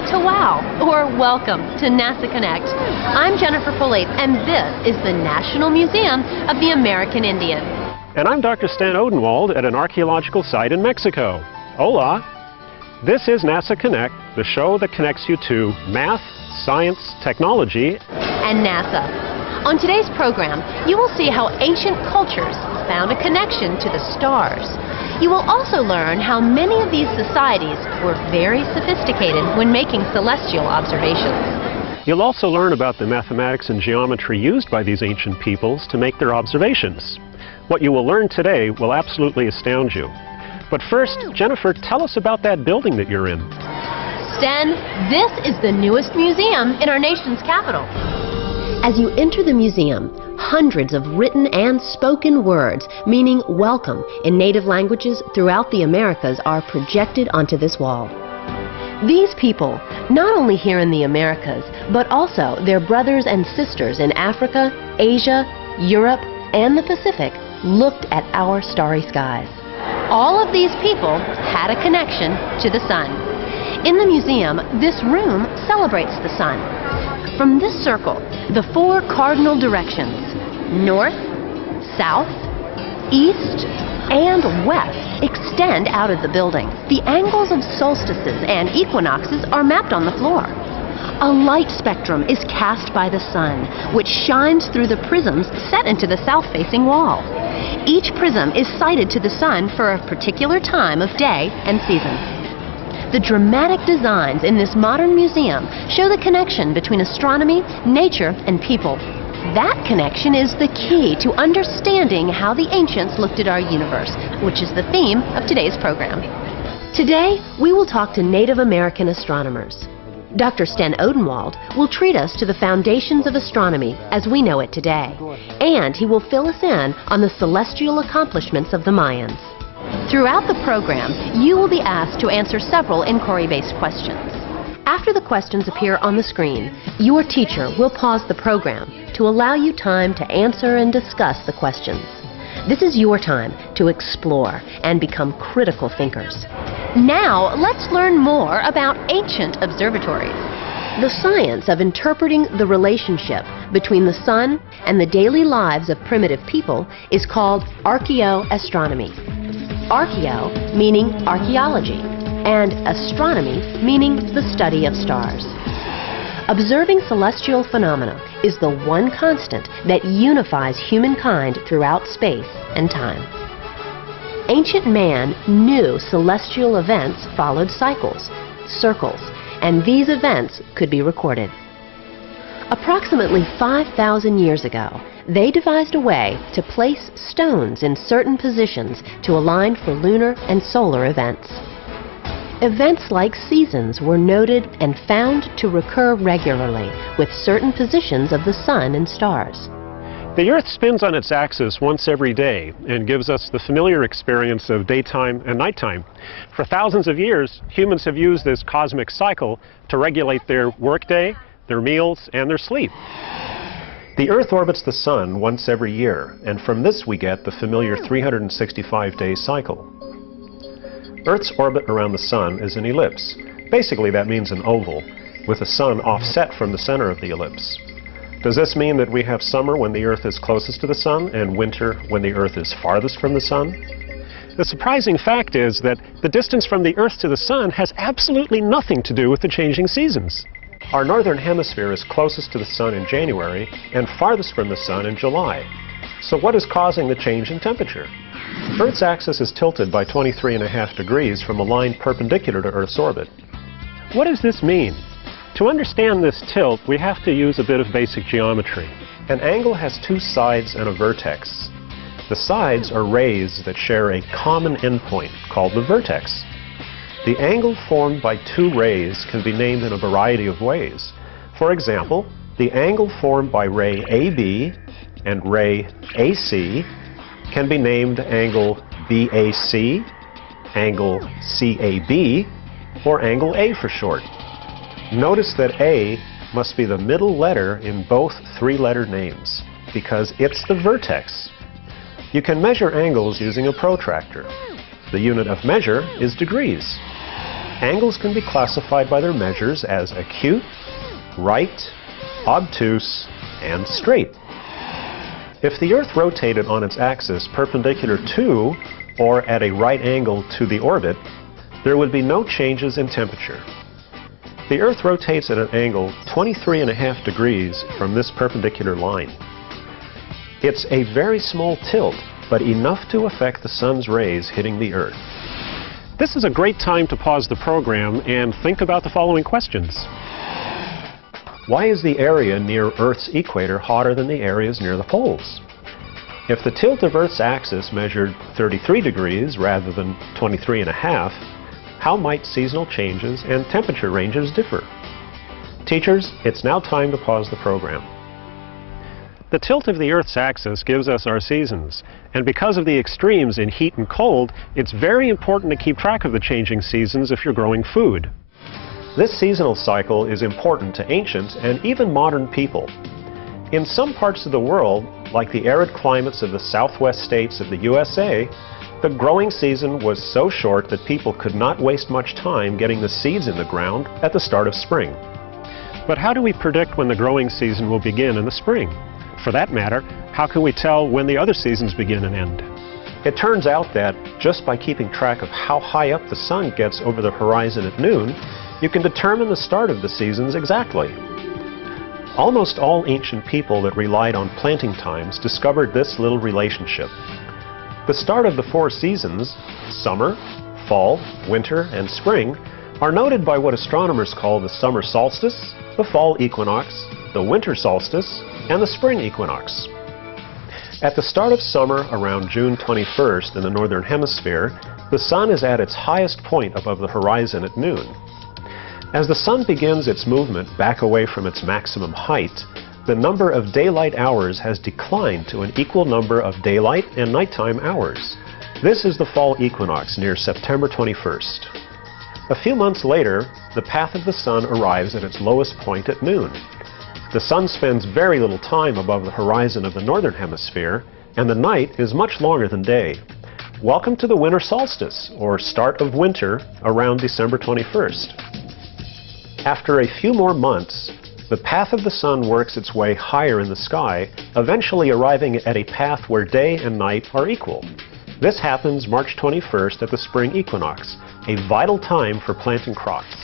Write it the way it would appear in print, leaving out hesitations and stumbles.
Hi to wow, or welcome to NASA Connect. I'm Jennifer Folate, and this is the National Museum of the American Indian. And I'm Dr. Stan Odenwald at an archaeological site in Mexico. Hola! This is NASA Connect, the show that connects you to math, science, technology, and NASA. On today's program, you will see how ancient cultures found a connection to the stars. You will also learn how many of these societies were very sophisticated when making celestial observations. You'll also learn about the mathematics and geometry used by these ancient peoples to make their observations. What you will learn today will absolutely astound you. But first, Jennifer, tell us about that building that you're in. Stan, this is the newest museum in our nation's capital. As you enter the museum, hundreds of written and spoken words meaning welcome in native languages throughout the Americas are projected onto this wall. These people, not only here in the Americas, but also their brothers and sisters in Africa, Asia, Europe, and the Pacific, looked at our starry skies. All of these people had a connection to the sun. In the museum, this room celebrates the sun. From this circle, the four cardinal directions, north, south, east, and west, extend out of the building. The angles of solstices and equinoxes are mapped on the floor. A light spectrum is cast by the sun, which shines through the prisms set into the south-facing wall. Each prism is sighted to the sun for a particular time of day and season. The dramatic designs in this modern museum show the connection between astronomy, nature, and people. That connection is the key to understanding how the ancients looked at our universe, which is the theme of today's program. Today, we will talk to Native American astronomers. Dr. Stan Odenwald will treat us to the foundations of astronomy as we know it today, and he will fill us in on the celestial accomplishments of the Mayans. Throughout the program, you will be asked to answer several inquiry-based questions. After the questions appear on the screen, your teacher will pause the program to allow you time to answer and discuss the questions. This is your time to explore and become critical thinkers. Now, let's learn more about ancient observatories. The science of interpreting the relationship between the sun and the daily lives of primitive people is called archeoastronomy. Archeo meaning archaeology, and astronomy meaning the study of stars. Observing celestial phenomena is the one constant that unifies humankind throughout space and time. Ancient man knew celestial events followed cycles, circles, and these events could be recorded. Approximately 5,000 years ago, they devised a way to place stones in certain positions to align for lunar and solar events. Events like seasons were noted and found to recur regularly with certain positions of the sun and stars. The Earth spins on its axis once every day and gives us the familiar experience of daytime and nighttime. For thousands of years, humans have used this cosmic cycle to regulate their workday, their meals, and their sleep. The Earth orbits the sun once every year, and from this we get the familiar 365-day cycle. Earth's orbit around the sun is an ellipse. Basically, that means an oval, with the sun offset from the center of the ellipse. Does this mean that we have summer when the Earth is closest to the sun and winter when the Earth is farthest from the sun? The surprising fact is that the distance from the Earth to the sun has absolutely nothing to do with the changing seasons. Our northern hemisphere is closest to the sun in January and farthest from the sun in July. So what is causing the change in temperature? Earth's axis is tilted by 23.5 degrees from a line perpendicular to Earth's orbit. What does this mean? To understand this tilt, we have to use a bit of basic geometry. An angle has two sides and a vertex. The sides are rays that share a common endpoint called the vertex. The angle formed by two rays can be named in a variety of ways. For example, the angle formed by ray AB and ray AC can be named angle BAC, angle CAB, or angle A for short. Notice that A must be the middle letter in both three-letter names because it's the vertex. You can measure angles using a protractor. The unit of measure is degrees. Angles can be classified by their measures as acute, right, obtuse, and straight. If the Earth rotated on its axis perpendicular to or at a right angle to the orbit, there would be no changes in temperature. The Earth rotates at an angle 23.5 degrees from this perpendicular line. It's a very small tilt, but enough to affect the sun's rays hitting the Earth. This is a great time to pause the program and think about the following questions. Why is the area near Earth's equator hotter than the areas near the poles? If the tilt of Earth's axis measured 33 degrees rather than 23.5, how might seasonal changes and temperature ranges differ? Teachers, it's now time to pause the program. The tilt of the Earth's axis gives us our seasons, and because of the extremes in heat and cold, it's very important to keep track of the changing seasons if you're growing food. This seasonal cycle is important to ancient and even modern people. In some parts of the world, like the arid climates of the southwest states of the USA, the growing season was so short that people could not waste much time getting the seeds in the ground at the start of spring. But how do we predict when the growing season will begin in the spring? For that matter, how can we tell when the other seasons begin and end? It turns out that just by keeping track of how high up the sun gets over the horizon at noon, you can determine the start of the seasons exactly. Almost all ancient people that relied on planting times discovered this little relationship. The start of the four seasons, summer, fall, winter, and spring, are noted by what astronomers call the summer solstice, the fall equinox, the winter solstice, and the spring equinox. At the start of summer, around June 21st in the northern hemisphere, the sun is at its highest point above the horizon at noon. As the sun begins its movement back away from its maximum height, the number of daylight hours has declined to an equal number of daylight and nighttime hours. This is the fall equinox near September 21st. A few months later, the path of the sun arrives at its lowest point at noon. The sun spends very little time above the horizon of the northern hemisphere, and the night is much longer than day. Welcome to the winter solstice, or start of winter, around December 21st. After a few more months, the path of the sun works its way higher in the sky, eventually arriving at a path where day and night are equal. This happens March 21st at the spring equinox, a vital time for planting crops.